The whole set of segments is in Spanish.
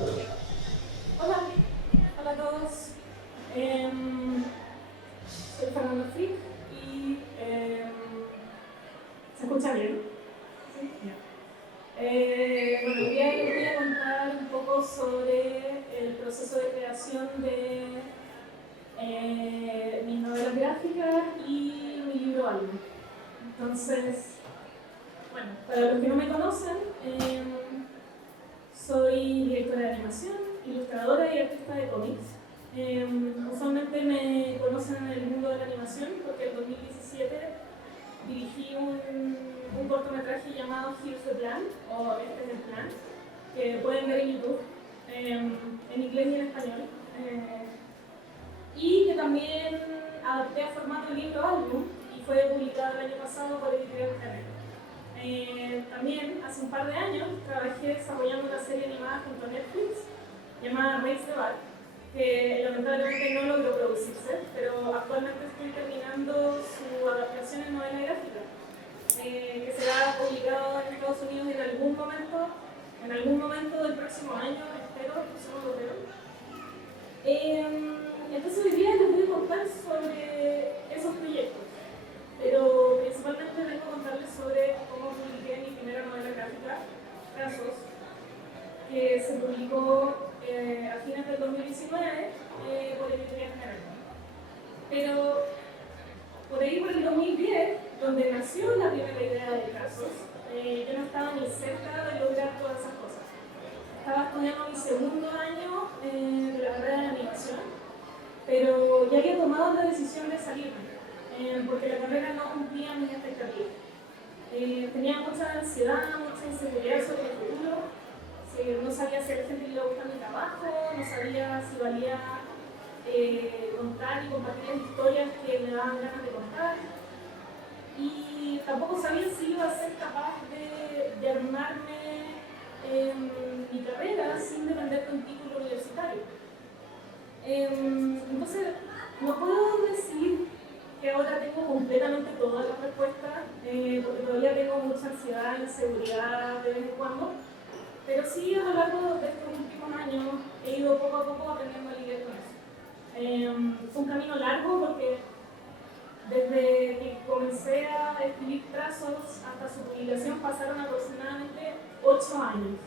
Hola, hola a todos. Soy Fernando Frick y ¿se escucha bien? ¿Sí? Bueno, hoy día les voy a contar un poco sobre el proceso de creación de mis novelas gráficas y mi libro álbum. Entonces, bueno, para los que no me conocen, soy directora de animación, ilustradora y artista de cómics. Usualmente me conocen en el mundo de la animación porque en 2017 dirigí un cortometraje llamado Here's the Plan, o Este es el Plan, que pueden ver en YouTube, en inglés y en español, y que también adapté a formato libro álbum y fue publicado el año pasado por Editorial Canal. También hace un par de años trabajé desarrollando una serie animada junto a Netflix llamada Race the Bar, que lamentablemente no logró producirse, pero actualmente estoy terminando su adaptación en novela gráfica, que será publicado en Estados Unidos en algún momento del próximo año, espero, no lo creo. Entonces hoy día les voy a contar sobre esos proyectos, pero principalmente vengo a contarles sobre cómo publiqué mi primera novela gráfica, Trazos, que se publicó a fines del 2019 por Editorial Canal. Pero por ahí por el 2010, donde nació la primera idea de Trazos, yo no estaba ni cerca de lograr todas esas cosas. Estaba estudiando mi segundo año de la carrera de animación, pero ya había tomado la decisión de salirme, porque la carrera no cumplía mis expectativas. Tenía mucha ansiedad, mucha inseguridad sobre el futuro. No sabía si a la gente le iba a gustar mi trabajo, no sabía si valía contar y compartir las historias que me daban ganas de contar. Y tampoco sabía si iba a ser capaz de armarme en mi carrera sin depender de un título universitario. Entonces, no puedo decir que ahora tengo completamente todas las respuestas, porque todavía tengo mucha ansiedad e inseguridad de vez en cuando, pero sí a lo largo de estos últimos años he ido poco a poco aprendiendo a lidiar con eso. Fue un camino largo porque desde que comencé a escribir Trazos hasta su publicación pasaron aproximadamente 8 años.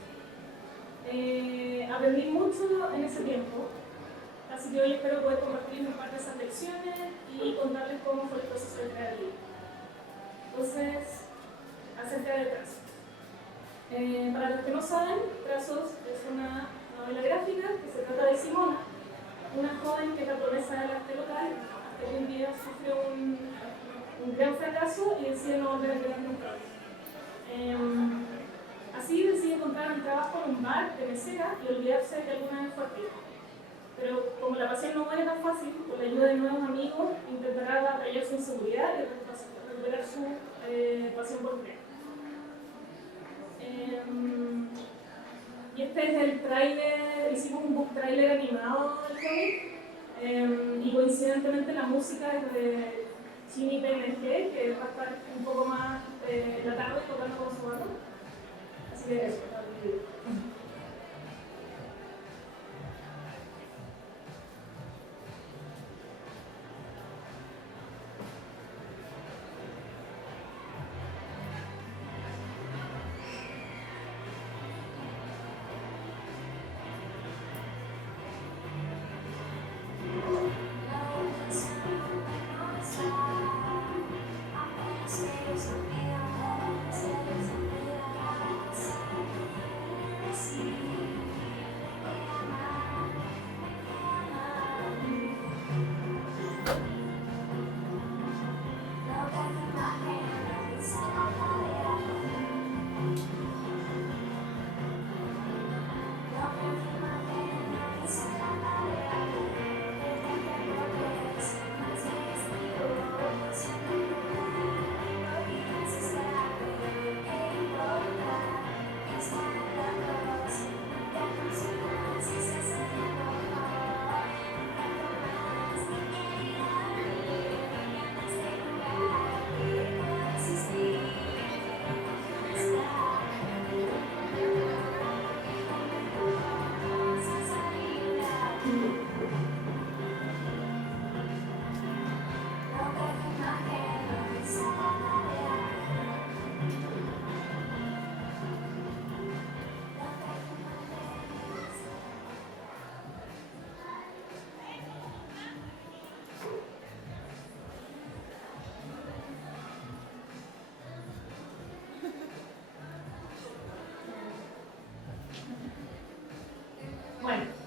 Aprendí mucho en ese tiempo, así que hoy espero poder compartir un par de esas lecciones y contarles cómo fue el proceso de crear el libro. Entonces, acerca de Trazos. Para los que no saben, Trazos es una novela gráfica que se trata de Simona, una joven que es la promesa del arte local, hasta que un día sufre un gran fracaso y decide no volver a crear nunca. Así decide encontrar un trabajo en un bar de mesera y olvidarse de que alguna vez fue artista. Pero como la pasión no muere tan fácil, con la ayuda de nuevos amigos intentará batallar su inseguridad y recuperar su pasión por crear. Y este es el tráiler, hicimos un book trailer animado del cómic, y coincidentemente la música es de Chini PNG, que va a estar un poco más en la tarde tocando con su banda. Así que eso, está el video.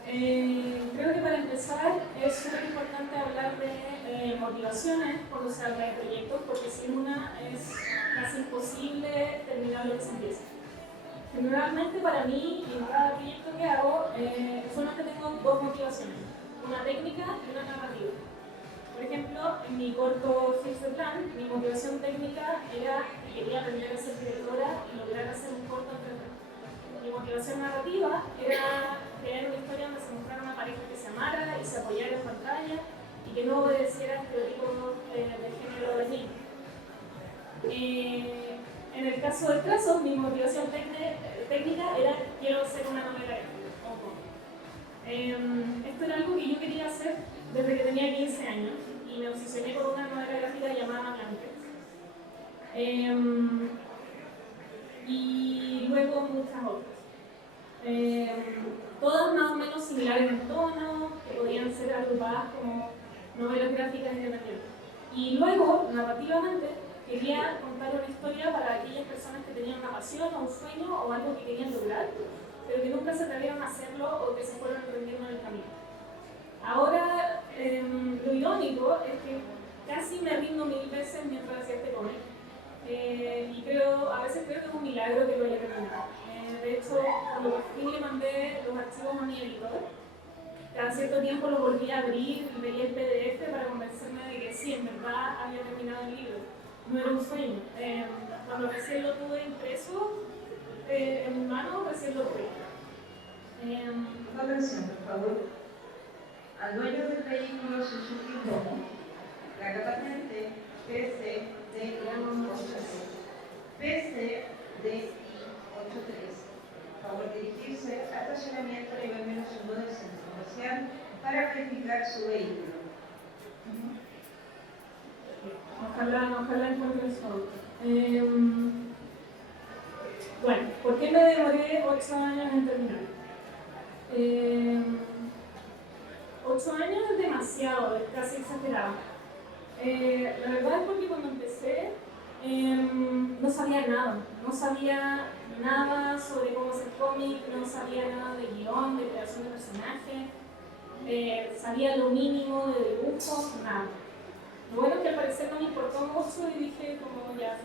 Creo que para empezar es súper importante hablar de motivaciones cuando se habla de proyectos, porque sin una es casi imposible terminar lo que se empieza. Generalmente para mí, en cada proyecto que hago, solamente tengo dos motivaciones, una técnica y una narrativa. Por ejemplo, en mi corto Fix the Plan, mi motivación técnica era que quería aprender a ser directora y lograr hacer un corto en 3D. Mi motivación narrativa era crear una historia donde se mostrara una pareja que se amara y se apoyara en pantalla y que no obedeciera estereotipos de género de niño. En el caso de Trazos, mi motivación técnica era quiero hacer una novela gráfica. Esto era algo que yo quería hacer desde que tenía 15 años y me obsesioné con una novela gráfica llamada Blanques. Y luego muchas otras. Todas más o menos similares en tono, que podían ser agrupadas como novelas gráficas independientes. Y luego, narrativamente, quería contar una historia para aquellas personas que tenían una pasión o un sueño o algo que querían lograr, pero que nunca se atrevieron a hacerlo o que se fueron aprendiendo en el camino. Ahora, lo irónico es que casi me rindo 1000 veces mientras hacía este cómic. Y a veces creo que es un milagro que lo haya terminado. De hecho, cuando por fin le mandé los archivos a mi editor, cada cierto tiempo lo volví a abrir y veía el PDF para convencerme de que sí, en verdad había terminado el libro. No era un sueño. Cuando recién lo tuve impreso en mi mano, recién lo tuve. Atención, por favor. Al dueño del vehículo Suzuki Tomo, la patente PCDI 83. Por favor, dirigirse al estacionamiento nivel menos 1 del centro comercial para verificar su vehículo. Ojalá encuentre su auto. Bueno, ¿por qué me demoré 8 años en terminar? 8 años es demasiado, es casi exagerado. La verdad es porque cuando empecé no sabía nada sobre cómo hacer cómic, no sabía nada de guión, de creación de personajes, sabía lo mínimo de dibujo, nada. Lo bueno es que al parecer no me importó mucho y dije como ya,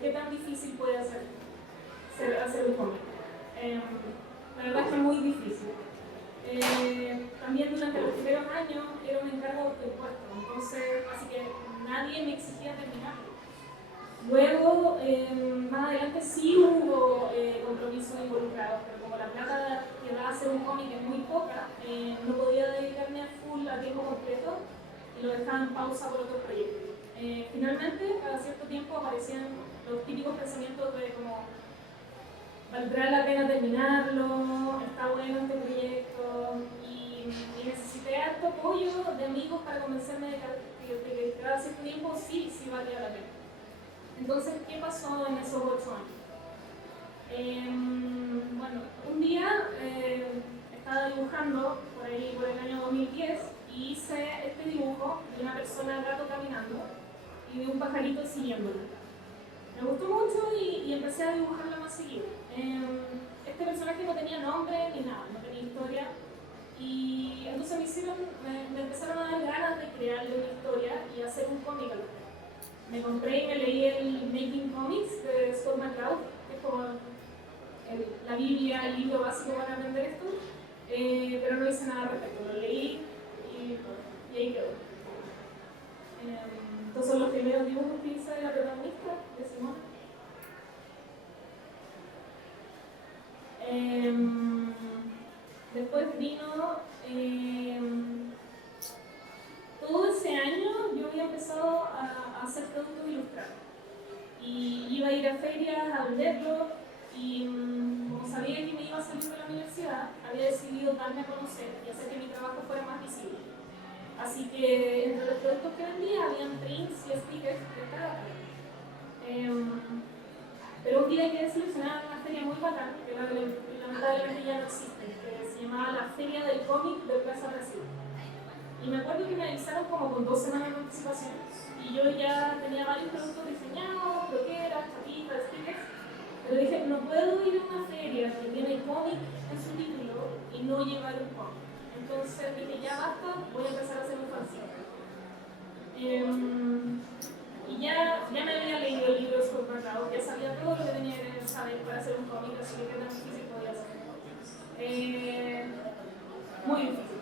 ¿qué tan difícil puede hacer un cómic? La verdad es que es muy difícil. También durante los primeros años era un encargo autoimpuesto, entonces así que nadie me exigía terminarlo. Luego, más adelante sí hubo compromisos involucrados, pero como la plata que da a hacer un cómic es muy poca, no podía dedicarme a full a tiempo completo y lo dejaba en pausa por otros proyectos. Finalmente, cada cierto tiempo aparecían los típicos pensamientos de como ¿valdrá la pena terminarlo? ¿Está bueno este proyecto? Y necesité harto apoyo de amigos para convencerme de que cada cierto tiempo sí valía la pena. Entonces, ¿qué pasó en esos 8 años? Bueno, un día estaba dibujando por ahí por el año 2010 y hice este dibujo de una persona gato caminando y de un pajarito siguiéndolo. Me gustó mucho y empecé a dibujarlo más seguido. Este personaje no tenía nombre ni nada, no tenía historia. Y entonces me empezaron a dar ganas de crearle una historia y hacer un cómic al respecto. Me compré y me leí el Making Comics de Scott McCloud, que es como la Biblia, el libro básico para aprender esto, pero no hice nada al respecto. Lo leí y ahí quedó. Estos son los primeros dibujos que hice de la protagonista, de Simone. Después vino todo ese año yo había empezado a hacer productos ilustrados y iba a ir a ferias a venderlos y como sabía que me iba a salir de la universidad había decidido darme a conocer y hacer que mi trabajo fuera más visible. Así que entre los productos que vendía habían prints y stickers de cada pero un día quedé seleccionada en una feria muy bacán, que lamentablemente ya no existe, que se llamaba la Feria del Cómic de Plaza Brasil. Y me acuerdo que me avisaron como con 2 semanas de anticipación y yo ya tenía varios productos diseñados, croqueras, chapitas, stickers, pero dije, no puedo ir a una feria que tiene cómic en su título y no llevar un cómic. Entonces dije, ya basta, voy a empezar a hacer un fanzine. Y ya me había leído el libro de Scott McCloud, ya sabía todo lo que tenía que saber para hacer un cómic, así que qué tan difícil podía ser. Muy difícil.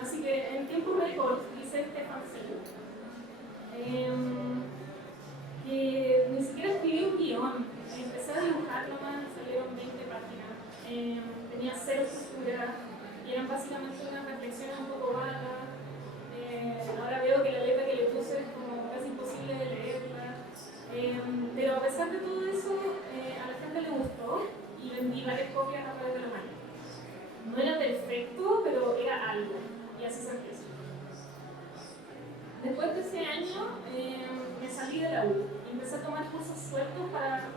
Así que en tiempo récord hice este fanzine. Que ni siquiera escribí un guión, empecé a dibujar nomás, salieron 20 páginas. Tenía cero estructura y eran básicamente unas reflexiones un poco vagas. Ahora veo que la letra que le puse es como casi imposible de leerla. Pero a pesar de todo eso, a la gente le gustó y vendí varias copias a través de la mano. No era perfecto, pero era algo, y así se empezó. Después de ese año me salí de la U y empecé a tomar cursos sueltos para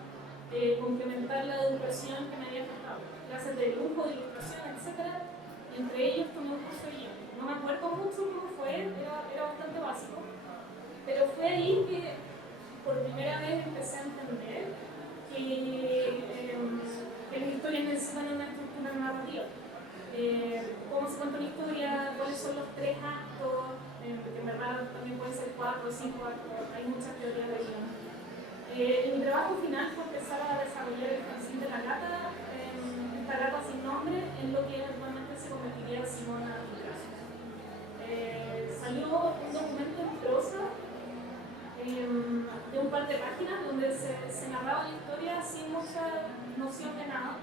complementar la educación que me había faltado. Clases de dibujo, de ilustración, etc. Entre ellos tomé un curso de guión. No me acuerdo mucho cómo fue, era bastante básico. Pero fue ahí que por primera vez empecé a entender que las historias necesitan una estructura narrativa. Cómo se cuenta una historia, cuáles son los 3 actos, que en verdad también pueden ser 4 o 5 actos, hay muchas teorías de guión. Mi trabajo final fue empezar a desarrollar el fanzine de la gata, esta gata sin nombre, en lo que eventualmente se convertiría en Simona Picasso. Salió un documento en prosa de un par de páginas donde se narraba la historia sin mucha noción de nada.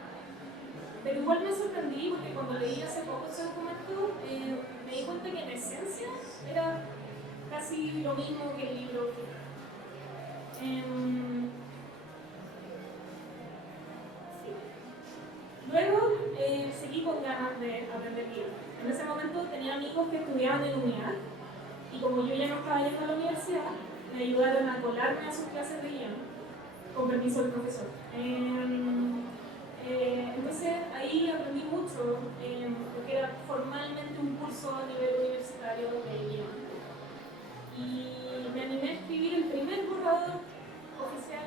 Pero igual me sorprendí porque cuando leí hace poco ese documento me di cuenta que en esencia era casi lo mismo que el libro. Sí. Luego seguí con ganas de aprender guión. En ese momento tenía amigos que estudiaban en UNIAC y como yo ya no estaba yendo a la universidad, me ayudaron a colarme a sus clases de guión con permiso del profesor. Entonces ahí aprendí mucho, porque era formalmente un curso a nivel universitario de guión. Y me animé a escribir el primer borrador oficial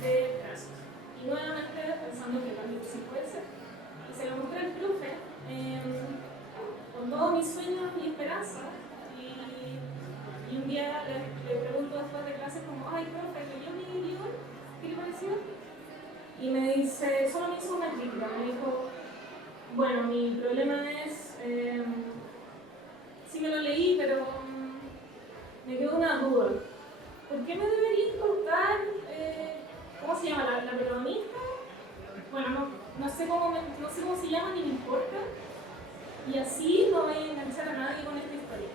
de Trazos. Y nuevamente pensando que tan difícil puede ser. Y se lo mostré al profe, con todos mis sueños y esperanzas. Y un día le pregunto después de clase como, ay profe, ¿leyó mi guión? ¿Qué le pareció? Y me dice, solo me hizo una crítica, me dijo, bueno, mi problema es, sí me lo leí, pero me quedó una duda. ¿Por qué me debería importar, cómo se llama, la protagonista? Bueno, no sé cómo se llama ni me importa. Y así no voy a enganchar a nadie con esta historia.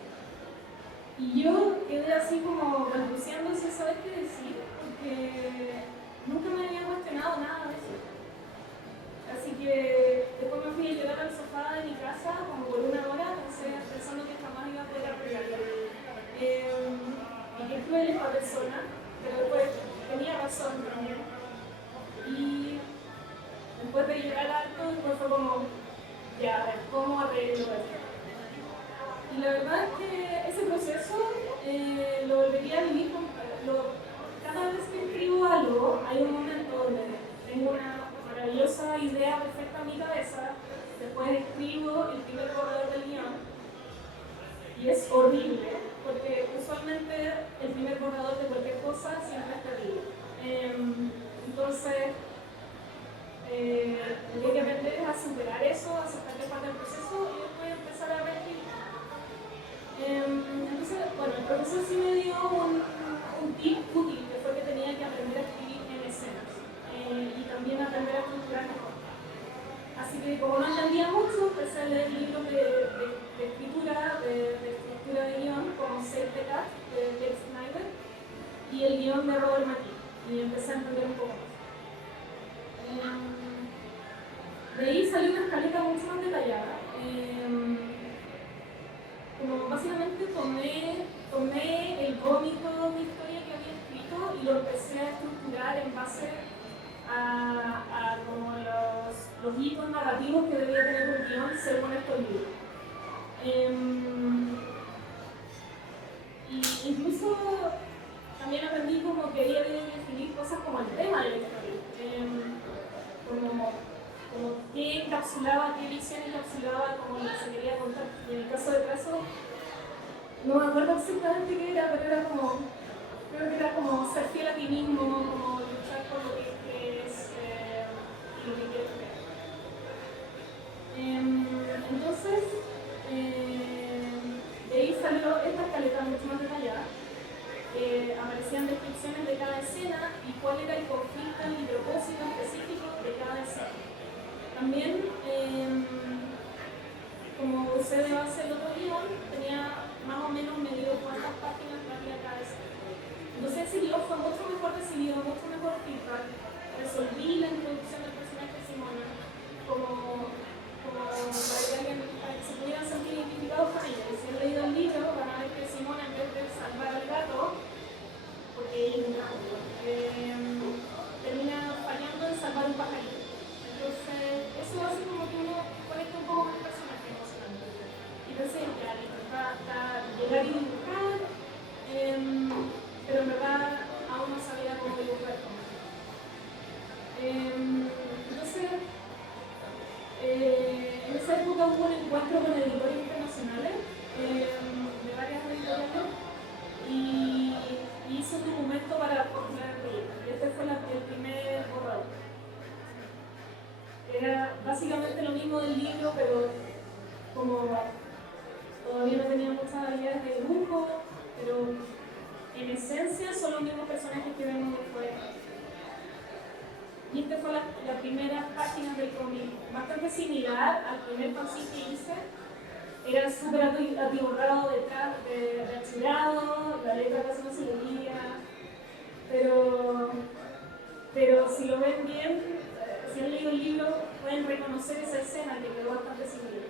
Y yo quedé así como balbuceando sin saber qué decir, porque nunca me había cuestionado nada de eso. Así que después me fui a llorar al sofá de mi casa como por una hora, pensando que jamás iba a poder arreglarlo. Y que cruel esta persona, pero después tenía razón también. Y después de llorar alto, después fue como, ya, a ver, ¿cómo arreglo esto? Y la verdad es que ese proceso lo volvería a vivir cada vez que escribo algo, hay un momento donde tengo una maravillosa idea perfecta en mi cabeza, después escribo el primer borrador del guión y es horrible, porque usualmente el primer borrador de cualquier cosa siempre es terrible. Entonces, lo que hay que aprender es a superar eso, a aceptar que es parte del proceso y después empezar a reescribir. Entonces, bueno, el profesor sí me dio un tip útil, que fue que tenía que aprender a escribir en escenas y también aprender a estructurar mejor. Así que como no entendía mucho, empecé a leer libros de escritura, de estructura de guión, como Save the Cat, de Dave Snyder, y el guión de Robert McKee, y empecé a entender un poco más. De ahí salió una escaleta mucho más detallada. Como básicamente tomé el cómico de historia que había escrito y lo empecé a estructurar en base a como los hitos narrativos que debía tener un guión según estos libros. Y incluso también aprendí como que había que definir cosas como el tema de la historia. Como qué encapsulaba, qué visión encapsulaba como lo que se quería contar. En el no me acuerdo exactamente qué era, pero era como, creo que era como ser fiel a ti mismo, como luchar por lo que crees y lo que quieres creer. Entonces, de ahí salió esta escaleta mucho más detallada. Aparecían descripciones de cada escena y cuál era el conflicto y propósito específico de cada escena. También, como usé de base el otro guión, tenía más o menos medido cuántas páginas valía cada escena. Entonces ese guión fue mucho mejor recibido, mucho mejor feedback. Resolví la introducción del personaje de Simona como para que se pudieran sentir identificados con ella. Y si han leído el libro, van a ver que Simona, en vez de salvar al gato, porque ella es un gato, termina fallando en salvar un pajarito. Entonces, eso hace como que uno conecta un poco con el personaje emocionalmente. Y pensé, ya, listo, llegar y dibujar, pero en verdad aún no sabía cómo dibujar cómo. Entonces, en esa época hubo un encuentro con editores internacionales de varias editoriales y hice un documento para mostrar el proyecto. Este fue el primer borrador. Era básicamente lo mismo del libro, pero como todavía no tenía muchas habilidades de dibujo, pero en esencia son los mismos personajes que vemos después. Y esta fue la primera página del cómic, bastante similar al primer fanzine que hice. Era súper atiborrado de archivado, la letra casi no se leía, pero si lo ven bien, si han leído el libro, pueden reconocer esa escena que quedó bastante similar.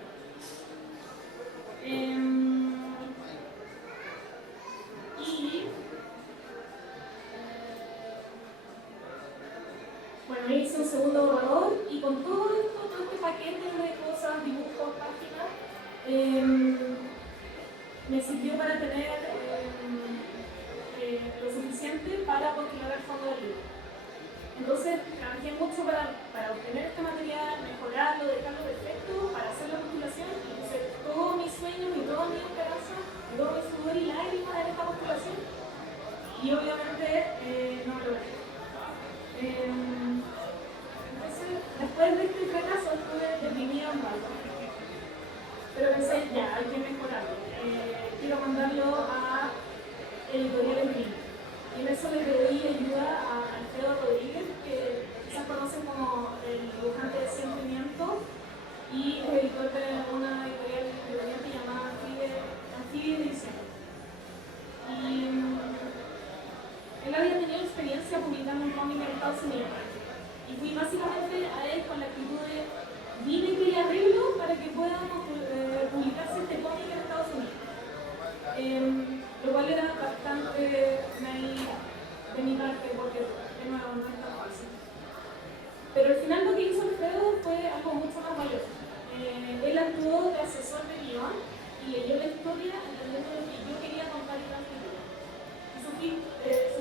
Bueno, hice un segundo borrador y con todo este paquete de cosas, dibujos, páginas, me sirvió para tener lo suficiente para continuar el fondo del libro. Entonces, trabajé mucho para obtener este material, mejorarlo, dejarlo perfecto, para hacer la postulación y puse todos mis sueños y toda mi esperanza, todo mi sudor y lágrimas en esta postulación y obviamente no me lo logré. Entonces, después de este fracaso estuve deprimida un rato, pero pensé, ya, hay que mejorarlo. Quiero mandarlo a editoriales gringas. Y en eso le pedí ayuda a Alfredo Rodríguez, que quizás conocen como el dibujante de 100 Pimientos y es editor de una editorial independiente llamada Amphibia Edición. Y él había tenido experiencia publicando un cómic en Estados Unidos. Y fui básicamente a él con la actitud de dime que le arreglo para que pueda publicarse este cómic en Estados Unidos. Lo cual era bastante naive de mi parte porque de nuevo no es tan fácil. Pero al final lo que hizo Alfredo fue algo mucho más valioso. Él actuó de asesor de guión y leyó la historia entendiendo lo que yo quería contar y transmitir. Su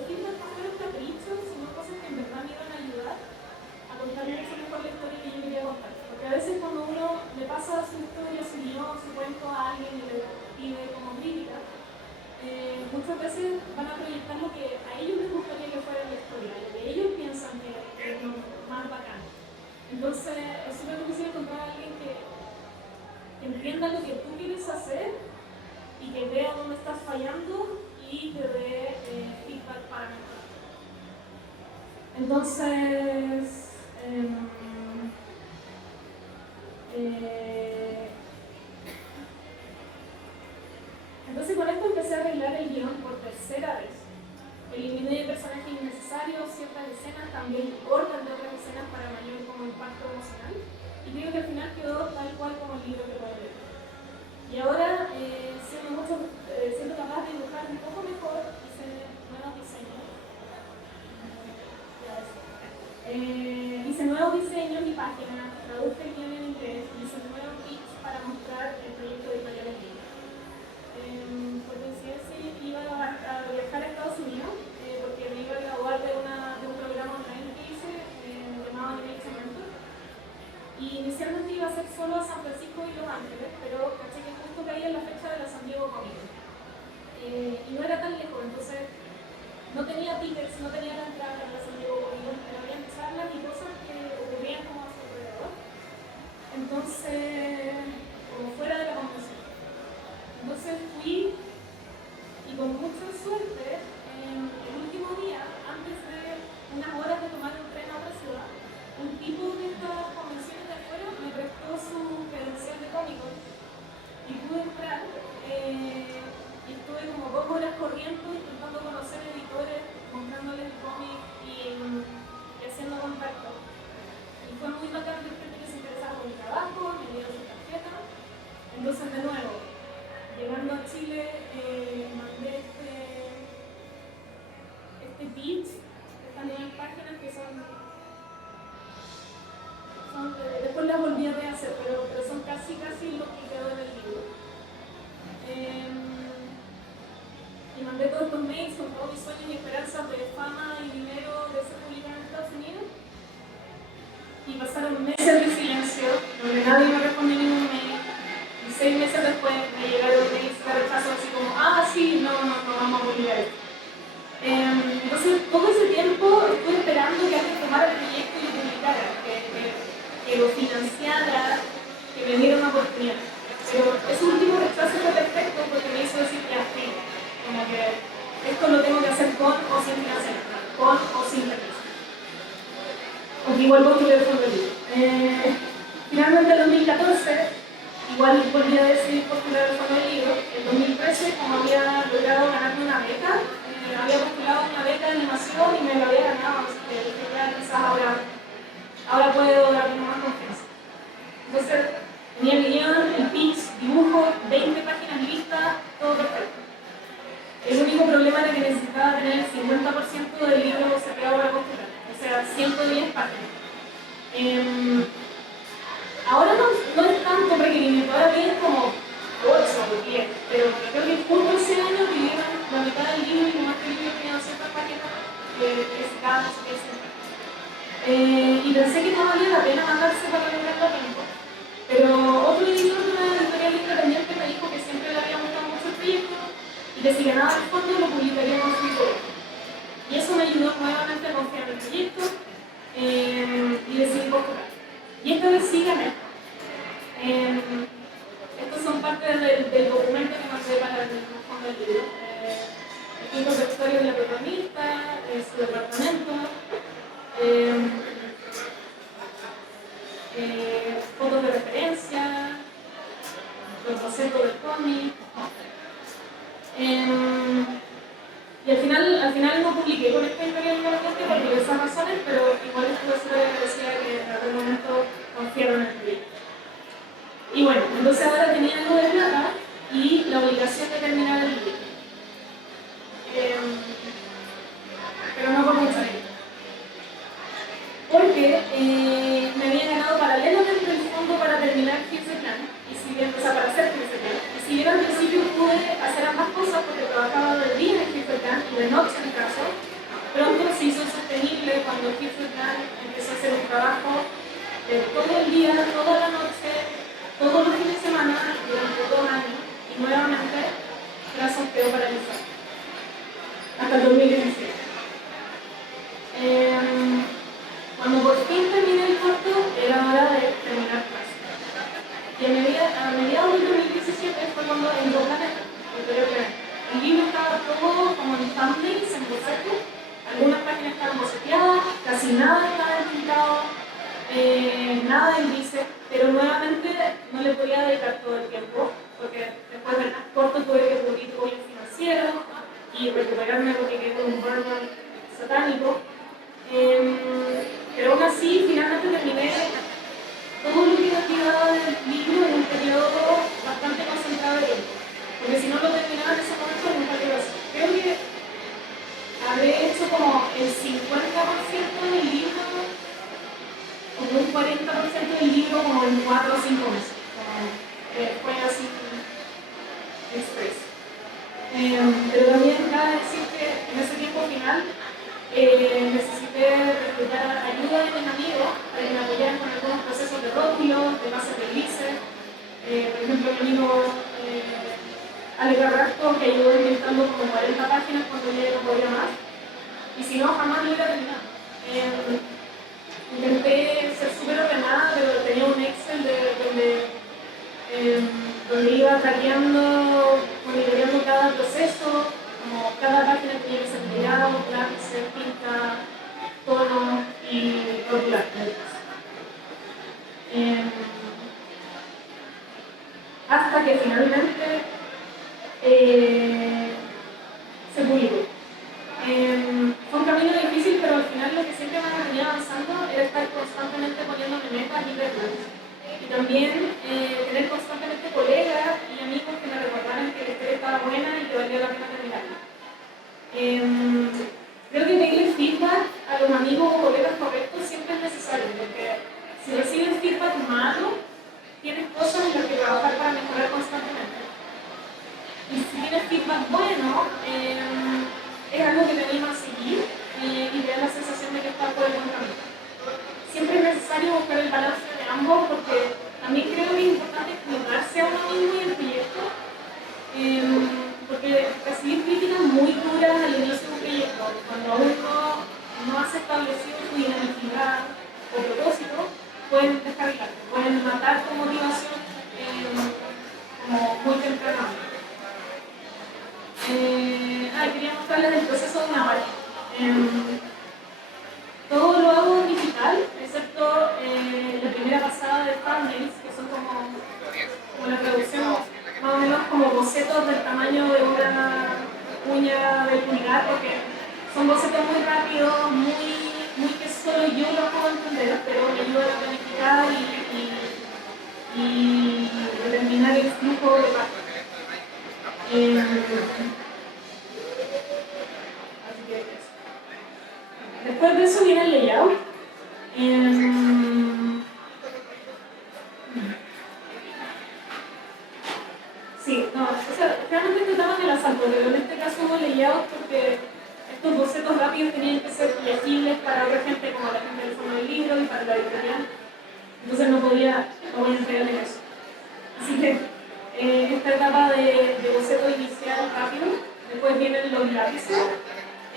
feedback no fueron caprichos, sino cosas que en verdad me iban a ayudar a contar mucho mejor la historia que yo quería contar. Porque a veces cuando uno le pasa su historia, su guión, su cuento a alguien y le pide como crítica, muchas veces van a proyectar lo que a ellos les gustaría que fuera la historia, lo que ellos piensan que es lo más bacán. Entonces, es súper difícil encontrar a alguien que entienda lo que tú quieres hacer y que vea dónde estás fallando y te dé feedback para mejorar. Entonces, con esto empecé a arreglar el guión por tercera vez. Eliminé personajes innecesarios, ciertas escenas, también cortas de otras escenas para mayor como impacto emocional. Y creo que al final quedó tal cual como el libro que puedo leer. Y ahora, siendo capaz de dibujar un poco mejor, hice nuevos diseños. Hice nuevos diseños y páginas, traduje el guión en inglés, hice un nuevo pitch para mostrar el proyecto de editorial en línea. Por coincidencia iba a viajar a Estados Unidos porque me iba a graduar de un programa online que hice llamado Animation Mentor. Y inicialmente iba a ser solo a San Francisco y Los Ángeles, queda tan lejos, entonces no tenía tickets, no tenía la entrada para la San Diego Comic Con, pero había charlas y cosas que ocurrían como a su alrededor. Entonces, como fuera de la convención. Entonces fui y con mucha suerte, el último día, antes de unas horas de tomar el tren a otra ciudad, un tipo de estas convenciones de afuera me prestó su credencial de Comic Con y pude entrar. Y estuve como 2 horas corriendo, intentando conocer editores, mostrándoles el cómic y haciendo contacto. Y fue muy bacán de gente que se interesaba por mi trabajo, me dio su tarjeta. Entonces, de nuevo, llegando a Chile, mandé este pitch, estas nuevas páginas que son después las volví a rehacer, pero son casi lo que quedó en el libro. Y mandé todos estos mails con todos mis sueños y esperanzas de fama y dinero de ser publicada en Estados Unidos. Y pasaron meses de silencio, donde nadie me respondió ningún mail. Y 6 meses después me llegaron mails de rechazo así como, sí, no vamos a publicar esto. Entonces, todo ese tiempo estuve esperando que alguien tomara el proyecto y lo publicara, que lo financiara, que me diera una oportunidad. Pero ese último rechazo fue perfecto porque me hizo decir, ya, sí, como que esto lo tengo que hacer con o sin financiamiento, con o sin permiso. Porque igual postulé el fondo del libro. Finalmente, en 2014, igual volví a decidir postular el fondo del libro. En 2013, como había logrado ganarme una beca, había postulado una beca de animación y me la había ganado, así que dije, ya quizás ahora puedo darme más confianza. Entonces, tenía mi guión, el pitch, dibujo, 20 páginas listas, todo perfecto. El único problema era que necesitaba tener el 50% del libro separado para postular, o sea, 110 páginas. Ahora no es tanto requerimiento, ahora piden como 8 o 10, pero creo que justo ese año pidieron la mitad del libro y nomás que el libro tenía 200 páginas, que se cada no sé qué siempre. Y pensé que no valía la pena mandarse para lograrlo a tiempo. Pero otro editor de una editorial independiente me dijo que siempre le había gustado mucho el proyecto y que si ganaba el fondo lo publicaría con su editorial. Y eso me ayudó nuevamente a confiar en el proyecto y decidí postular. Y esta vez sí gané. Estos son parte del documento que mandé para el fondo del libro. Escritos de historia de la protagonista, su departamento, fotos de referencia, los bocetos del cómic. Y al final no publiqué con esta editorial independiente por diversas razones, pero igual estuve súper agradecida que en algún momento confiaron en el proyecto. Y bueno, entonces ahora tenía algo de plata y la obligación de terminar el libro. Pero no por mucho tiempo. Porque me había ganado paralelamente el fondo para terminar Future Plan, para hacer Future Plan. Y si bien al principio pude hacer ambas cosas porque trabajaba de día en Future Plan y de noche en caso, pronto se hizo sostenible cuando Future Plan empezó a hacer un trabajo de todo el día, toda la noche, todos los fines de semana, durante 2 años, y nuevamente Brazos quedó paralizado hasta el 2017. Cuando por fin terminé el corto, era hora de terminar Brazos. Y a mediados del 2017 fue cuando entró Planeta, el libro estaba todo como en thumbnails, en boceto, algunas páginas estaban boceteadas, casi nada estaba pintado, nada en dice, pero nuevamente no le podía dedicar todo el tiempo, porque después del corto tuve que cubrir hoyos financieros y recuperarme porque quedé con un burnout satánico. Pero aún así, finalmente terminé todo lo que investigaba del libro en un periodo bastante concentrado de tiempo, porque si no lo terminaba en ese momento nunca lo iba a hacer. Creo que habré hecho como el 50% del libro, como un 40% del libro como en 4 o 5 meses. Fue así express. Pero también cabe decir que en ese tiempo final necesité reclutar ayuda de mis amigos para que me apoyaran con algunos procesos de rótulo, de bases de glicer. Por ejemplo, mi amigo Ale Carrasco, que ayudó inventando como 40 páginas cuando ya no podía más. Y si no, jamás lo hubiera terminado. Intenté ser súper ordenada, pero tenía un Excel donde iba monitoreando cada proceso, como cada página tenía que ser pegado, lápiz, tinta, tono y rotular. Hasta que finalmente se publicó. Fue un camino difícil, pero al final lo que siempre me mantenía avanzando era estar constantemente poniéndome metas y retos. Y también tener constantemente colegas y amigos que me recordaran que la historia estaba buena y que valía la pena terminarla. Creo que pedirle feedback a los amigos o colegas correctos siempre es necesario, porque si recibes feedback malo, tienes cosas en las que trabajar para mejorar constantemente. Y si tienes feedback bueno, es algo que te anima a seguir y te da la sensación de que estás por el buen camino. Siempre es necesario buscar el balance de ambos, porque también creo que es importante explicarse a uno mismo y el proyecto, porque recibir críticas muy duras al inicio de un proyecto, cuando aún no has establecido tu dinamicidad o propósito, pueden descarrilarte, pueden matar tu motivación como muy temprano. Quería mostrarles el proceso de una página. Todo lo hago en digital, excepto la primera pasada de thumbnails, que son como la traducción, más o menos como bocetos del tamaño de una uña del pulgar, porque son bocetos muy rápidos, muy que solo yo los puedo entender, pero me ayudan a planificar y determinar el flujo de páginas. Después de eso viene el layout. Realmente este tema me la salto, pero en este caso hubo layout porque estos bocetos rápidos tenían que ser legibles para otra gente, como la gente del fondo del libro y para la editorial. Entonces no podía entregarle eso. Así que esta etapa de boceto inicial rápido, después vienen los lápices.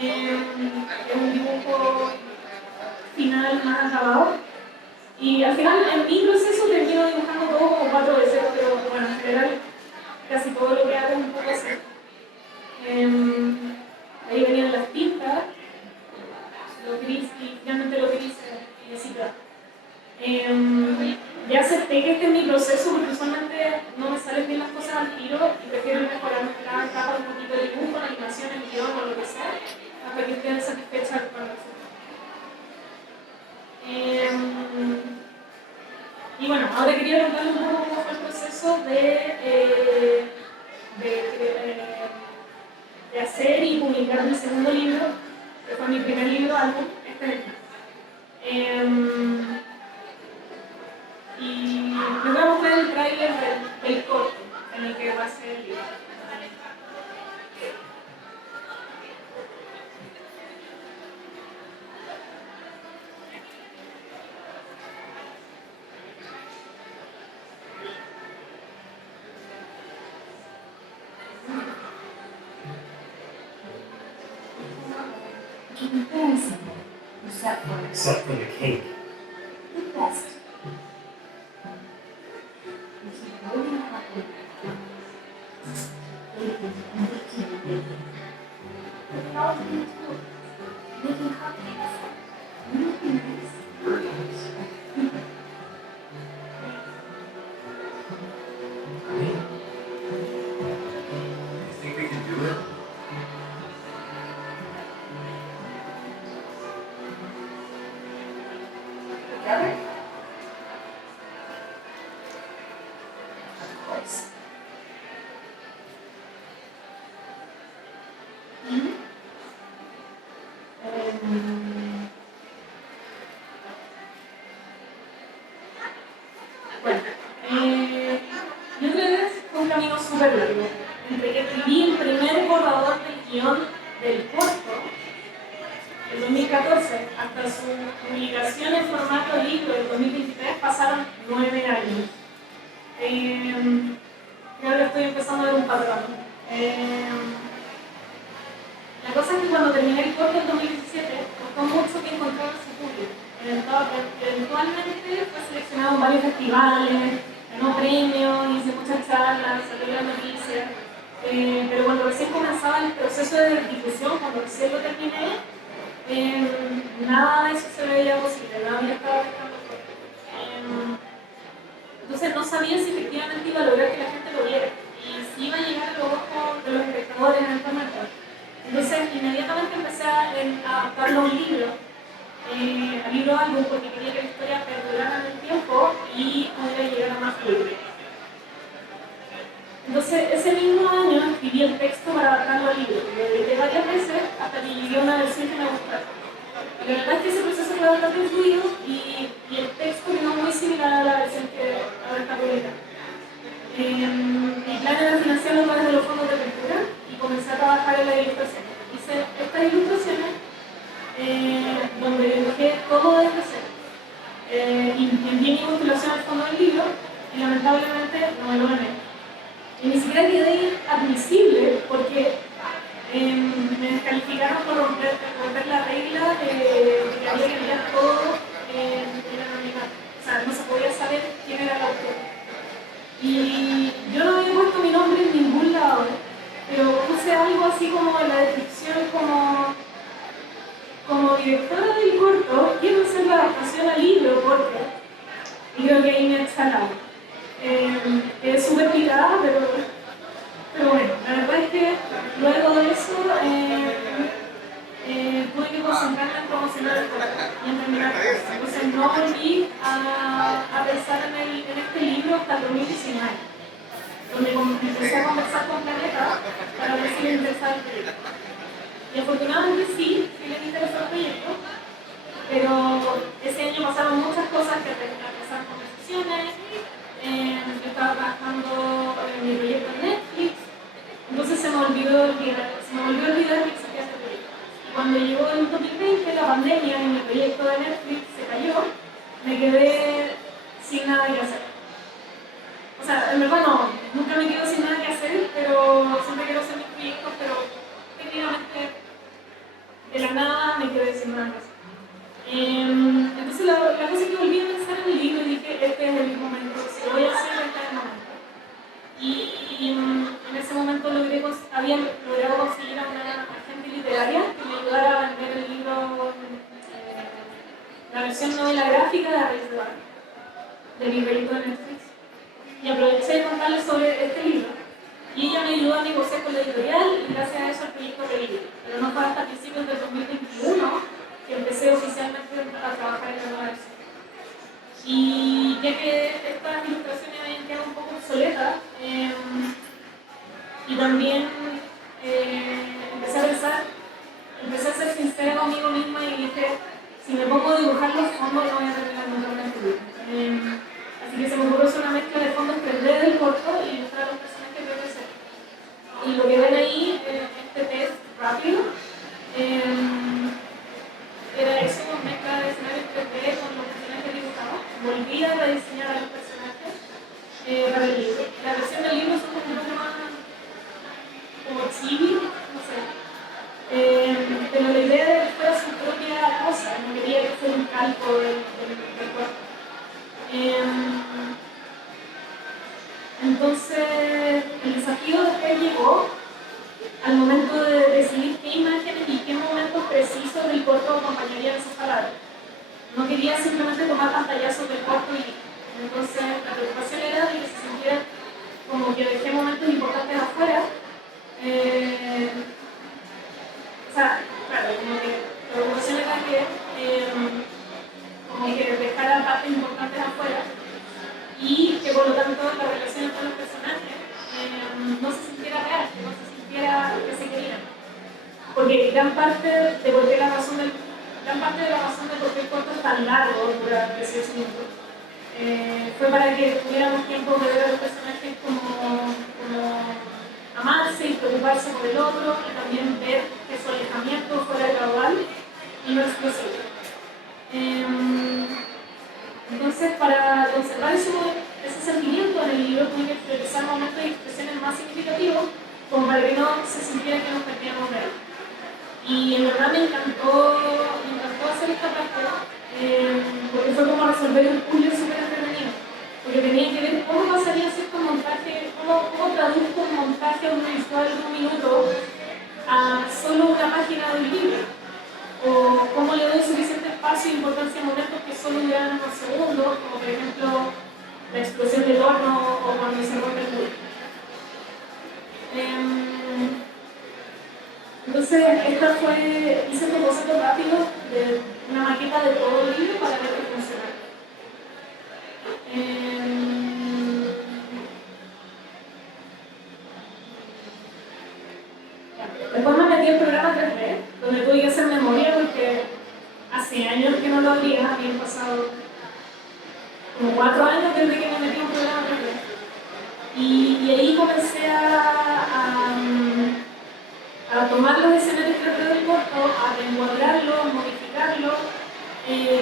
Es un dibujo final más acabado y al final en mi proceso termino dibujando todo como 4 veces, pero bueno, en general casi todo lo que hago es un poco así. Ahí venían las tintas, los gris y finalmente los grises y citra. Ya acepté que este es mi proceso porque usualmente no me salen bien las cosas al tiro y prefiero mejorar cada etapa un poquito de dibujo, animación, el guión o lo que sea, hasta que estén satisfechas con el resultado. Y bueno, ahora quería contarles un poco cómo fue el proceso de hacer y publicar mi segundo libro, que fue mi primer libro álbum, y les voy a mostrar el tráiler del corto en el que va a ser el libro. Except for the cake. The best. Making cupcakes. Really nice. Very nice. Honey, you think we can do it? Together? Of course. Bueno, yo creo que fue un camino súper largo. Entre que escribí el primer borrador del guión del corto, en 2014, hasta su publicación en formato libro en 2023, pasaron 9 años. Creo que estoy empezando a ver un patrón. La cosa es que cuando terminé el corto en 2017, costó mucho que encontrara su público. Eventualmente fue seleccionado en varios festivales, ganó premios, hice muchas charlas, salió en la noticia. Pero cuando recién comenzaba el proceso de difusión, cuando recién lo terminé, nada de eso se veía posible, nadie estaba pescando el corto. Entonces no sabía si efectivamente iba a lograr que la gente lo viera y si iba a llegar a los ojos de los espectadores eventualmente. Entonces inmediatamente empecé a adaptarlo a un libro, al libro álbum, porque quería que la historia perdurara en el tiempo y pudiera llegar a más público. Entonces ese mismo año escribí el texto para adaptarlo al libro, lo edité varias veces hasta que llegué a una versión que me gustara. Y la verdad es que ese proceso fue bastante fluido y el texto quedó muy similar a la versión que ahora está publicada. Mi plan era financiarlo a través de los fondos de cultura y comencé a trabajar en la ilustración. Hice estas ilustraciones donde dibujé todo desde cero. Y envié mi postulación al fondo del libro y lamentablemente no me lo gané. Y ni siquiera quedé admisible porque me descalificaron por romper la regla de que había que mirar todo en el anonimato. O sea, no se podía saber quién era el autor. Y yo no había puesto mi nombre en ningún lado, pero puse algo así como en la descripción como directora del corto, quiero hacer la adaptación al libro porque, y creo que ahí me exhalaron. Es súper picada, pero bueno, la verdad es que luego de eso tuve que concentrarme en promocionar el corto y en terminar cosas. Entonces no volví a pensar en este libro hasta el 2019, donde empecé a conversar con Planeta para ver si le interesaba el proyecto. Y afortunadamente sí le interesó el proyecto, pero ese año pasaron muchas cosas que empezaron conversaciones. Yo estaba trabajando en mi proyecto en Netflix, entonces se me olvidó olvidar que existía ese proyecto. Y cuando llegó el 2020, la pandemia, y mi proyecto de Netflix se cayó, me quedé sin nada que hacer. O sea, en verdad no, nunca me quedo sin nada que hacer, pero siempre quiero hacer mis proyectos, pero técnicamente de la nada me quedé sin nada que hacer. Entonces la cosa es que volví a pensar en el libro y dije, este es el momento, si lo voy a hacer, este es el momento. Y en ese momento había logrado conseguir a una agente literaria que me ayudara a vender el libro, la versión novela gráfica de A Raíz de Barro, de mi proyecto de Netflix. Y aproveché de contarle sobre este libro. Y ella me ayudó a negociar con la editorial y gracias a eso el proyecto revivió. Pero no fue hasta principios del 2021 que empecé oficialmente a trabajar en la nueva versión. Y ya que estas ilustraciones habían quedado un poco obsoletas, y también empecé a ser sincera conmigo misma y dije, si me pongo a dibujar los fondos no voy a terminar nunca con este libro. Así que se me ocurrió hacer una mezcla de fondos 3D del corto y ilustrar los personajes de 3D. Y lo que ven ahí, este test rápido, era eso, mezcla de escenarios 3D con los personajes dibujados. Volví a rediseñar a los personajes para el libro. La versión del libro es un poco más como chibi, no sé. Pero la idea era que fuera su propia cosa, no quería que fuera un calco del cuerpo. Entonces, el desafío después llegó al momento de decidir qué imágenes y qué momentos precisos del corto acompañarían esas palabras. No quería simplemente tomar pantallazos del corto y entonces la preocupación era de que se sintiera como que dejé momentos importantes afuera. O sea, claro, como que la preocupación era que como que dejara partes importantes afuera y que por lo tanto la relación entre los personajes no se sintiera real, que no se sintiera que se querían. Porque gran parte de la razón de por qué el corto es tan largo, dura 18 minutos, fue para que tuviéramos tiempo de ver a los personajes como amarse y preocuparse por el otro y también ver que su alejamiento fuera gradual y no explosivo. Entonces, para conservar ese sentimiento en el libro, tuve que priorizar momentos y expresiones más significativos, como para que no se sintiera que nos perdíamos de él. Y en verdad me encantó hacer esta parte, porque fue como resolver un puzzle súper entretenido. Porque tenía que ver cómo pasaría cierto montaje, cómo traduzco un montaje audiovisual de 1 minuto a solo una página del libro. O cómo le doy suficiente espacio e importancia a momentos que solo duran unos segundos, como por ejemplo la explosión del horno o cuando se rompe el muro. Entonces, hice un boceto rápido de una maqueta de todo el libro para ver qué funciona. Después me metí al programa 3D, donde tuve que hacer memoria porque hace años que no lo habían pasado como 4 años desde que me metí en un programa 3D. Y ahí comencé a tomar los escenarios 3D del corto, a encuadrarlos, modificarlos,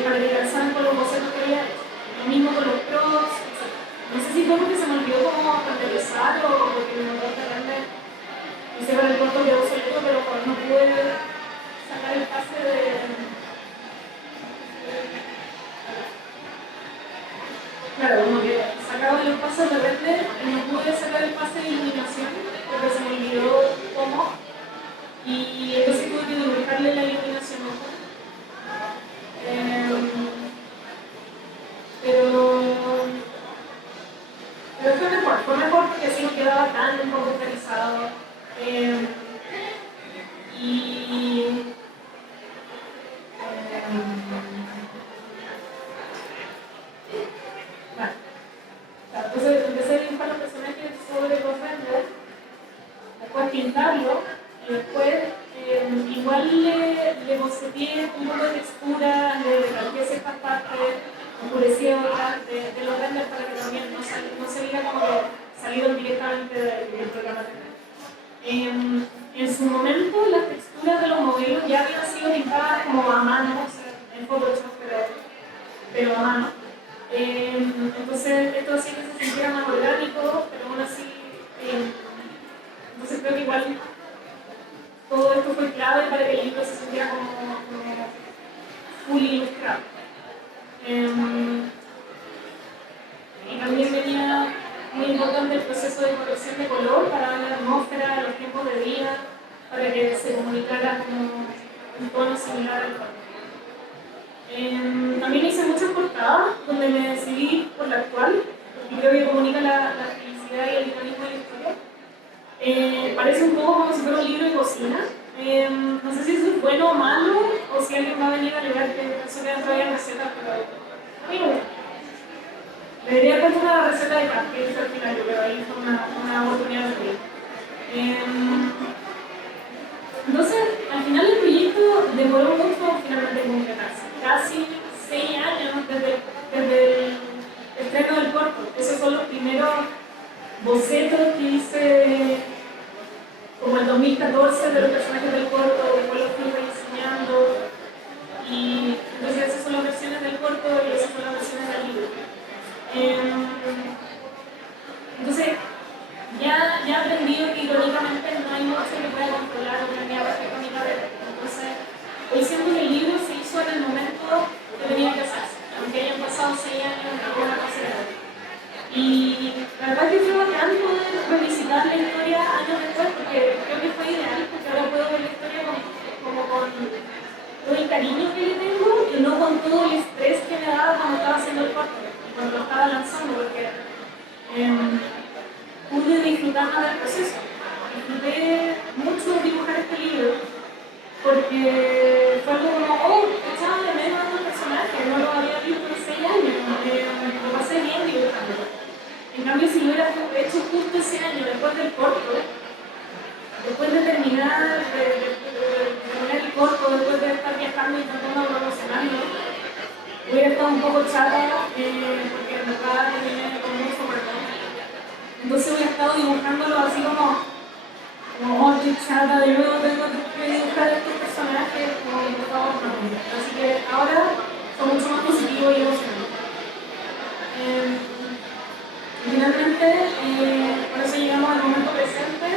para que calzaran con los bocetos que había hecho. Lo mismo con los props, etc. No sé si fue porque se me olvidó cómo renderizar o porque me olvidó realmente. Hice para el corto quedó solito, pero no pude sacar el pase de... Claro, como que sacaba los pasos de render y no pude sacar el pase de iluminación porque se me olvidó cómo. Y entonces tuve que dibujarle la iluminación mejor. Pero fue mejor porque así no quedaba tan computarizado. Entonces empecé a dibujar los personajes sobre los renders, después pintarlo y después igual le boceteé un poco de textura, le cambié ciertas partes, oscurecí otras de los renders para que también no se viera como que salieron directamente del programa 3D. En su momento las texturas de los modelos ya habían sido pintadas como a mano, o sea, en Photoshop, pero a mano. Entonces esto hacía que se sintiera más orgánico, pero aún así, entonces creo que igual todo esto fue clave para que el libro se sintiera como full ilustrado. Y también venía muy importante el proceso de corrección de color para dar la atmósfera, los tiempos de día, para que se comunicara como un tono similar al color. También hice muchas portadas donde me decidí por la actual, porque creo que comunica la felicidad y el dinamismo de la historia. Parece un poco como si fuera un libro de cocina. No sé si eso es bueno o malo, o si alguien va a venir a alegar que eso queda todavía recetas, pero a mí me gusta. Debería haber puesto una receta de cupcakes al final, pero ahí fue una oportunidad de pedir. Entonces, al final el proyecto demoró mucho finalmente en concretarse. Casi 6 años desde el estreno del corto. Esos son los primeros bocetos que hice como el 2014 de los personajes del corto, después los fui rediseñando. Y entonces esas son las versiones del corto y esas son las versiones del libro. Entonces, ya aprendí que irónicamente no hay mucho que pueda controlar una idea perfecta a mi cabeza. Entonces, hoy siento que el libro se hizo en el momento que tenía que hacerse, aunque hayan pasado 6 años de alguna cosa. Y la verdad que fue bacán poder revisitar la historia años después, porque creo que fue ideal, porque ahora puedo ver la historia como con todo el cariño que le tengo y no con todo el estrés que me daba cuando estaba haciendo el corto, cuando lo estaba lanzando, porque pude disfrutar más del proceso. Disfruté mucho dibujar este libro, porque fue algo como, echaba de menos a un personaje, no lo había visto en 6 años, lo pasé bien dibujándolo. En cambio, si lo hubiera hecho justo ese año, después del corto, después de terminar el corto, después de estar viajando y tratando de promocionarlo, hubiera estado un poco chata, porque en verdad terminé con mucho perdón. Entonces hubiera estado dibujándolo así como qué chata, de nuevo tengo que dibujar estos personajes, como por favor no. Así que ahora fue mucho más positivo y emocionante. Finalmente, por eso llegamos al momento presente,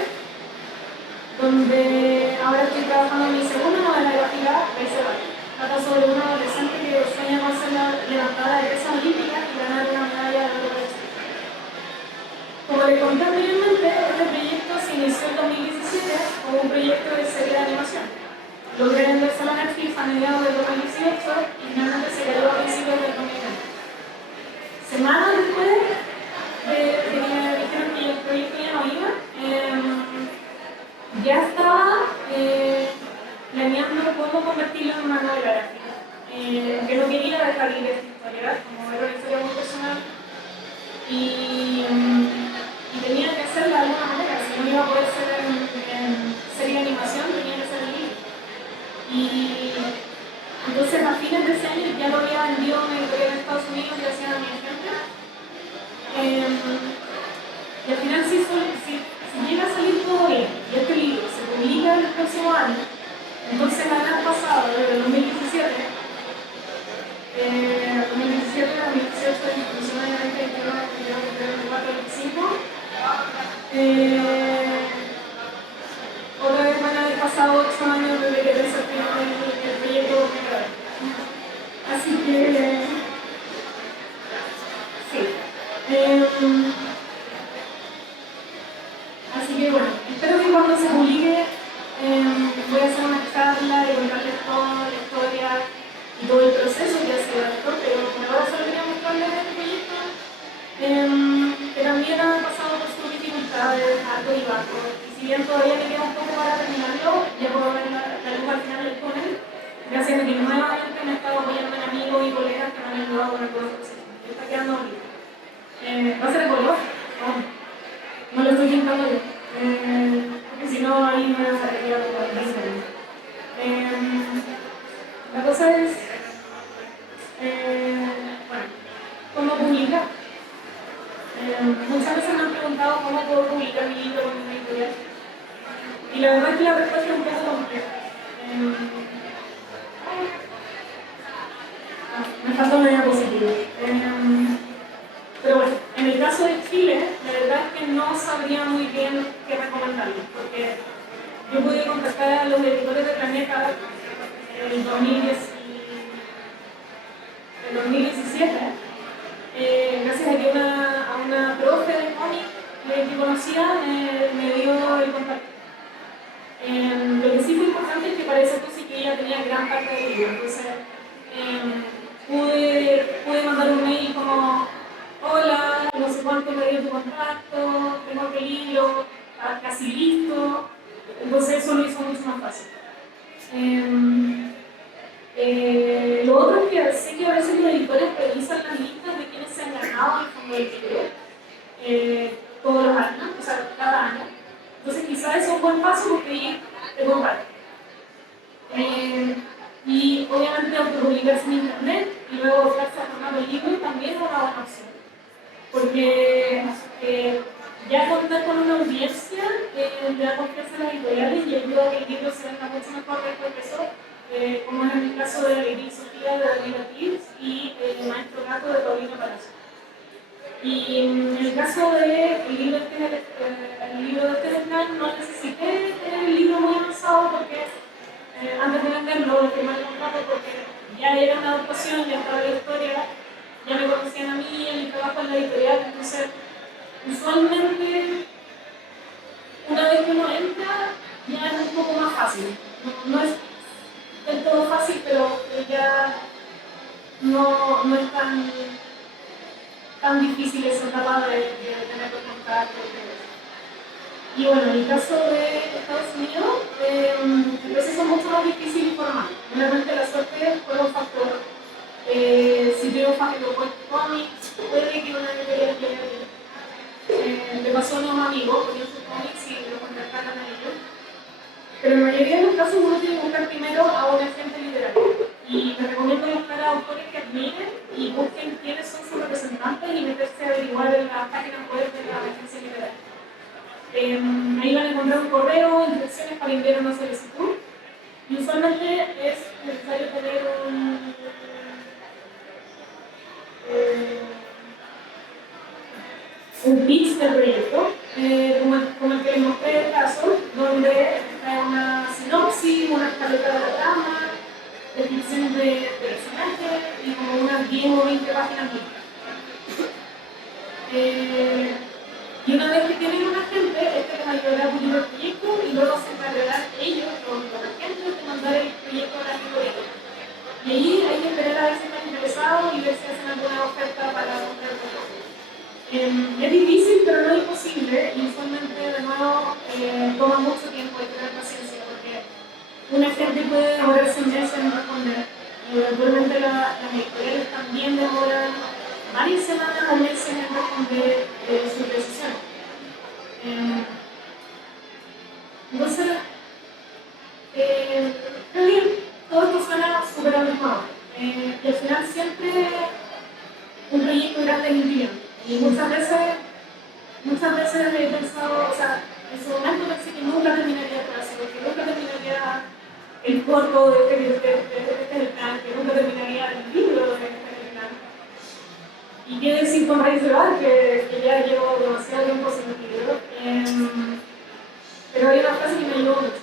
donde ahora estoy trabajando en mi segunda novela gráfica, Reserva. Trata sobre una adolescente que sueña con ser la levantada de pesas olímpicas y ganar una medalla de oro para Chile. Como les conté anteriormente, este proyecto se inició en 2017 como un proyecto de serie de animación. Logré enviárselo a Netflix a mediados del 2018 y finalmente se quedó a principios del 2020. Semanas después de que me dijeron que el proyecto ya no iba, ya estaba planeando cómo convertirlo en una novela gráfica. Que no quería dejar ir esta historia, como era una historia muy personal, y tenía que hacerla de alguna manera. Si no iba a poder ser en serie de animación, tenía que ser en libro. Y entonces a fines de ese año ya lo había vendido a una editorial en Estados Unidos gracias a mi agente. Y al final si llega a salir todo bien y este libro se publica el próximo año, entonces el año pasado, desde el 2017, 2018, 2019, 2021, 2024, 2025, otra vez van a haber pasado 8 años desde que desarrollé el proyecto por primera vez. Así que, sí. Así que bueno, espero que cuando se publique voy a hacer una charla y contarles toda la historia y todo el proceso que ha sido esto, pero ahora solo quería mostrarles este proyecto que también ha pasado por sus dificultades, altos y bajos, y si bien todavía me queda un poco para terminarlo, ya puedo ver la luz al final del túnel, gracias a que nuevamente me he estado apoyando en amigos y colegas que me han ayudado con el proceso. Está quedando bonito. ¿Va a ser el color? No lo estoy pintando yo, porque si no ahí me saldría como el diseño. La cosa es, bueno, ¿cómo publicar? Muchas veces me han preguntado cómo puedo publicar mi libro con una editorial. Y la verdad es que la respuesta es un poco compleja. Me falta una diapositiva. Pero bueno, en el caso de Chile, la verdad es que no sabría muy bien qué recomendarles, porque yo pude contactar a los editores de Planeta en el 2017, gracias a que una profe de cómic que conocía me dio el contacto. Lo que sí fue importante es que para eso sí que ella tenía gran parte del libro, entonces pude mandar un mail como: hola, no sé cuánto me dio tu contacto, tengo el libro, está casi listo. Entonces eso lo hizo mucho más fácil. Lo otro es que sé que a veces los editores revisan las listas de quienes se han ganado el fondo del libro todos los años, o sea, cada año. Entonces quizás eso es un buen paso porque ahí te comparte. Y obviamente autopublicarse en internet y luego buscarse a formato de libro también es una buena opción. Porque ya contar con una audiencia le da confianza a las editoriales y ayuda a que el libro se venda mucho mejor después de eso, como es el caso de Alegría y Sofía de Dalila Tibbs y El Maestro Gato de Paulina Palacio. Y en el caso del libro de Telegram no necesité el libro muy avanzado porque antes de venderlo, lo firmé el contrato porque ya era una adaptación, ya estaba la historia, ya me conocían a mí, en mi trabajo en la editorial, entonces usualmente una vez que uno entra ya es un poco más fácil. No es del todo fácil, pero ya no es tan difícil esa etapa de tener que contar. Y bueno, en el caso de Estados Unidos, el proceso es mucho más difícil y formal. Realmente la suerte fue un factor. Si triunfas en los cómics, puede que una editorial le pasó a unos amigos, ponían sus cómics y lo contactaron a ellos. Pero en la mayoría de los casos uno tiene que buscar primero a un agente literario. Y me recomiendo buscar a autores que admiren y busquen quiénes son sus representantes y meterse a averiguar en las páginas web de la agencia literaria. Ahí van a encontrar un correo, instrucciones para enviar una solicitud. Y usualmente es necesario tener un pitch del proyecto, como el que les mostré el caso, donde de personajes y como unas 10 o 20 páginas listas. Y una vez que tienen un agente, este les ayudará a pulir el proyecto y luego se encargarán ellos, los agentes, de mandar el proyecto a la editorial. Y ahí hay que esperar a ver si están interesados y ver si hacen alguna oferta para comprar el proyecto. Es difícil, pero no es imposible, y usualmente, de nuevo, toma mucho tiempo, hay que tener paciencia, porque un agente puede demorarse meses en responder. Y eventualmente las editoriales también demoran varias semanas o meses en responder sus decisiones. Entonces, creo que todo esto suena súper abrumado. Y al final siempre un proyecto grande es intimidante. Y muchas veces he pensado, o sea, en su momento pensé que nunca terminaría el clase, que nunca terminaría el corto de este es el plan, que nunca terminaría el libro de este es el plan. Y qué decir con Raíz de Bar, que ya llevo demasiado tiempo sin el libro. Pero hay una frase que me ayudó mucho,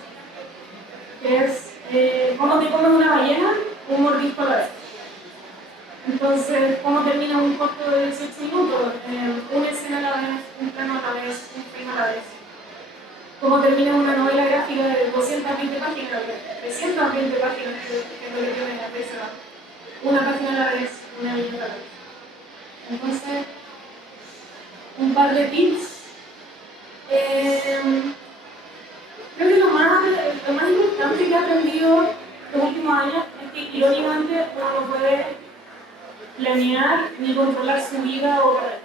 que es, ¿cómo te comes una ballena? Un mordisco a la vez. Entonces, ¿cómo termina un corto de 18 minutos? Una escena a la vez, un plano a la vez, un frame a la vez. ¿Cómo termina una novela gráfica de 220 páginas, 320 páginas, que es lo que tiene la pieza? Una página a la vez, una viñeta a la vez. Entonces, un par de tips. Creo que lo más importante que he aprendido los últimos años es que, irónicamente, uno no puede planear ni controlar su vida o carrera.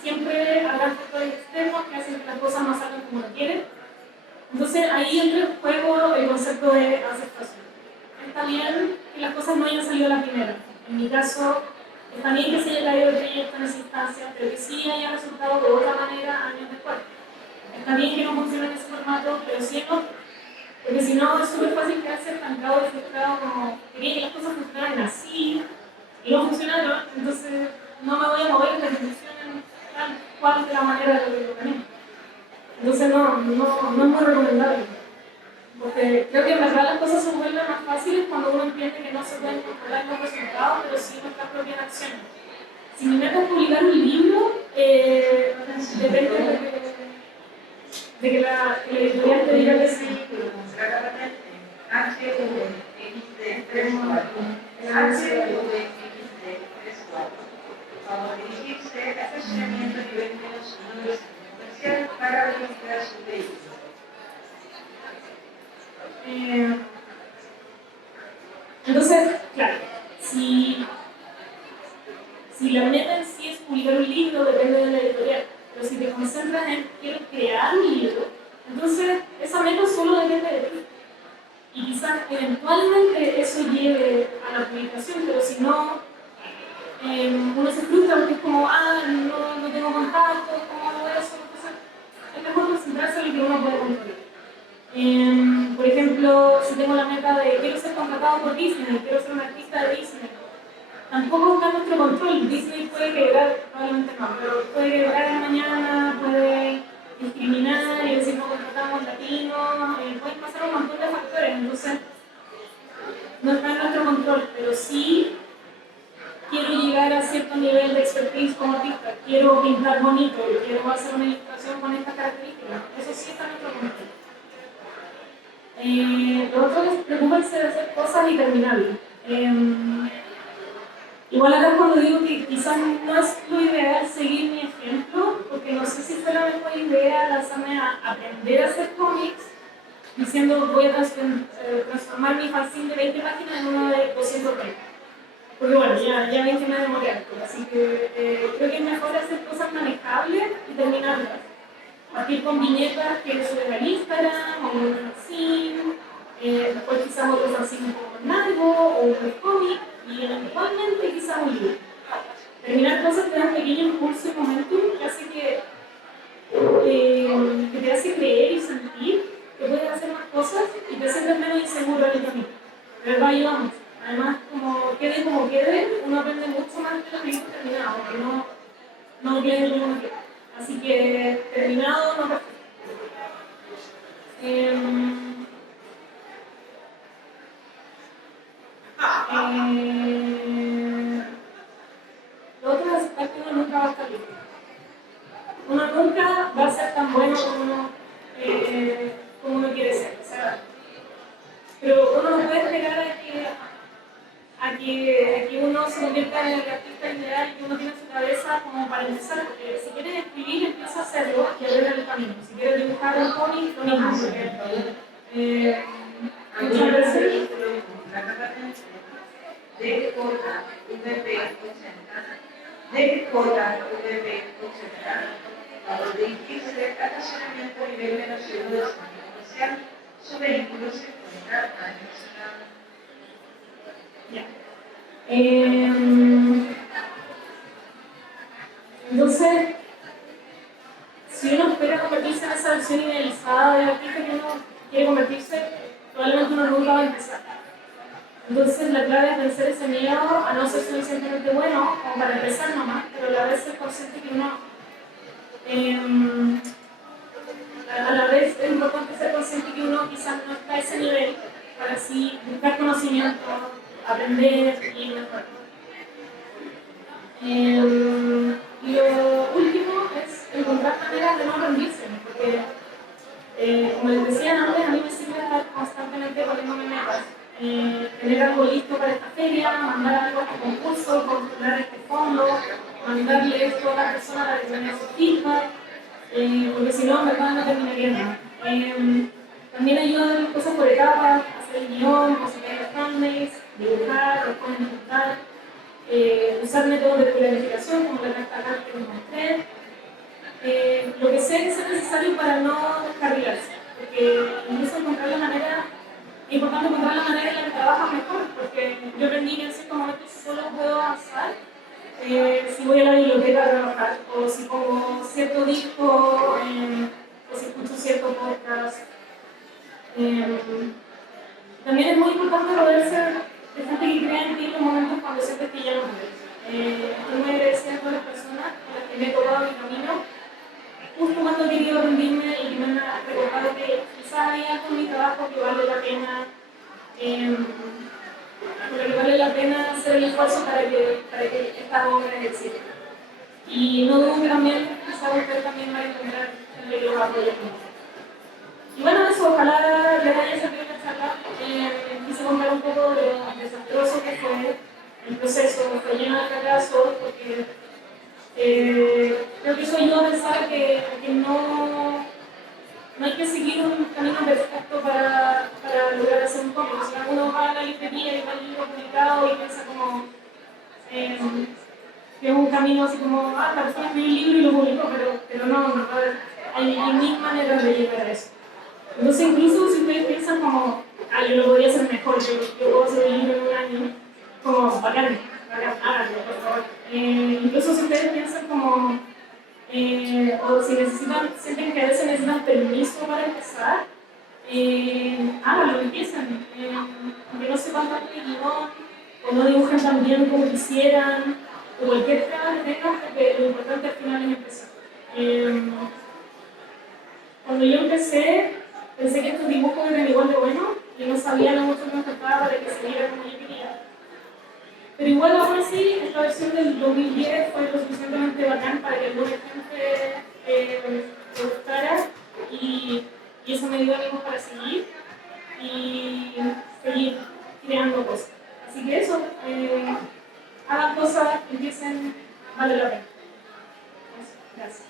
Siempre habrá factores externos que hacen que las cosas no salgan como uno quiere. Entonces ahí entra en juego el concepto de aceptación. Está bien que las cosas no hayan salido a la primera. En mi caso, está bien que se haya caído el proyecto en esa instancia, pero que sí haya resultado de otra manera años después. Está bien que no funcione en ese formato, pero sí en otro. Porque si no, es súper fácil quedarse estancado y frustrado, como quería que las cosas funcionaran así, y no funcionaron, entonces no me voy a mover hasta que funcionen tal cual de la manera de lo que lo gané. Entonces no es muy recomendable. Porque creo que en verdad las cosas se vuelven más fáciles cuando uno entiende que no se pueden controlar los resultados, pero sí nuestras propias acciones. Si mi meta es publicar un libro, depende de que la editorial te diga que sí. Para dirigirse a estacionamiento y vender su número comercial para registrar su vehículo. Entonces, claro, si la meta en sí es publicar un libro, depende de la editorial. Pero si te concentras en quiero crear un libro, entonces esa meta solo depende de ti. Y quizás eventualmente eso lleve a la publicación, pero si no, uno se frustra porque es como, no tengo contacto, ¿cómo hago eso? Entonces, es mejor concentrarse en lo que uno puede controlar. Por ejemplo, si tengo la meta de quiero ser contratado por Disney, quiero ser un artista de Disney, tampoco está en nuestro control. Disney puede quebrar, probablemente no, pero puede quebrar mañana, puede discriminar y decir no contratamos latinos, pueden pasar un montón de factores, entonces no está en nuestro control, pero sí quiero llegar a cierto nivel de expertise como artista, quiero pintar bonito, quiero hacer una ilustración con estas características, eso sí está en nuestro control. Lo otro es preocuparse de hacer cosas y terminarlas. Igual acá cuando digo que quizás no es lo ideal seguir mi ejemplo, porque no sé si fue la mejor idea lanzarme a aprender a hacer cómics, diciendo voy a transformar mi fanzine de 20 páginas en uno de 220. Porque bueno, ya ven que me demoré harto, así que creo que es mejor hacer cosas manejables y terminarlas. Partir con viñetas que suben al Instagram o un fanzine, después quizás otro fanzine un poco más largo o un webcomic y eventualmente quizás un libro. Terminar cosas te da un pequeño impulso y momentum que hace que te hace creer y sentir que puedes hacer más cosas y te sientes menos inseguro en el camino. Pero va ayuda mucho. Además, como quede, uno aprende mucho más de los proyectos terminados, porque no quede como uno quiere. Así que terminado, no perfecto. convierta en el artista ideal que uno tiene en su cabeza como para empezar. Porque si quieres escribir, empieza a hacerlo y a ver el camino. Si quieres dibujar un cómic, lo mismo. Porque, muchas veces... La patente DJVP80, DJVP80, para dirigirse de estacionamiento a nivel de la ciudad de San Comercial, su vehículo se encuentra anexionado. Ya. Entonces, si uno espera convertirse en esa versión idealizada del artista que uno quiere convertirse, probablemente uno nunca va a empezar. Entonces, la clave es vencer ese miedo a no ser suficientemente bueno como para empezar nomás, pero a la vez ser consciente que uno. A la vez es importante ser consciente que uno quizás no está a ese nivel para así buscar conocimiento, aprender y mejorar. Lo último es encontrar maneras de no rendirse, porque como les decía antes, a mí me sirve estar constantemente poniéndome metas. Tener algo listo para esta feria, mandar algo a este concurso, postular este fondo, mandarle esto a la persona para que me dé su feedback, porque si no, en verdad no terminaría nada. También ayuda a hacer cosas por etapas, hacer el guión, conseguir los fanmails, dibujar, dibujar, usar métodos de planificación como la carta acá que les mostré. Lo que sé que es necesario para no descarrilarse, porque incluso encontrar la manera. Es importante encontrar la manera en la que trabajas mejor, porque yo aprendí que en ciertos momentos solo puedo avanzar si voy a la biblioteca a trabajar, o si pongo cierto disco, o si escucho cierto podcast. También es muy importante poder ser de gente que crea en ti en los momentos cuando sientes que ya no puedes. Estoy muy agradecida a todas las personas con las que me he tocado mi camino, justo cuando he querido rendirme y que me han recordado que quizás hay algo en mi trabajo que vale la pena, porque vale la pena hacer el esfuerzo para que esta obra exista. Y no dudo que también, quizás usted también va a encontrar en el que los apoya. Y bueno, eso, ojalá les haya servido la charla. Quise contar un poco de lo desastroso que fue el proceso, fue lleno de fracasos, porque creo que eso ayuda a pensar que no hay que seguir un camino perfecto para lograr hacer un cómic. O sea, uno va a la librería y va al libro publicado y piensa como que es un camino así como, la persona escribió un libro y lo publicó, pero no, hay mil maneras de llegar a eso. Entonces, incluso si ustedes piensan como, yo lo podría hacer mejor, yo puedo hacer el libro en un año, como, bacán, háganlo, por favor. Incluso si ustedes piensan como, o si sienten que a veces necesitan permiso para empezar, háganlo, empiecen. Aunque no sepan tanto de guión, o no dibujen tan bien como quisieran, o cualquier tema que tengan, porque lo importante al final es empezar. Cuando yo empecé, pensé que estos dibujos eran igual de buenos y no sabía lo mucho que me faltaba para que se viera como yo quería. Pero igual aún así, esta versión del 2010 fue lo suficientemente bacán para que alguna gente le gustara y eso me dio ánimo para seguir y seguir creando cosas. Así que eso, hagan cosas, empiecen, vale la pena. Gracias.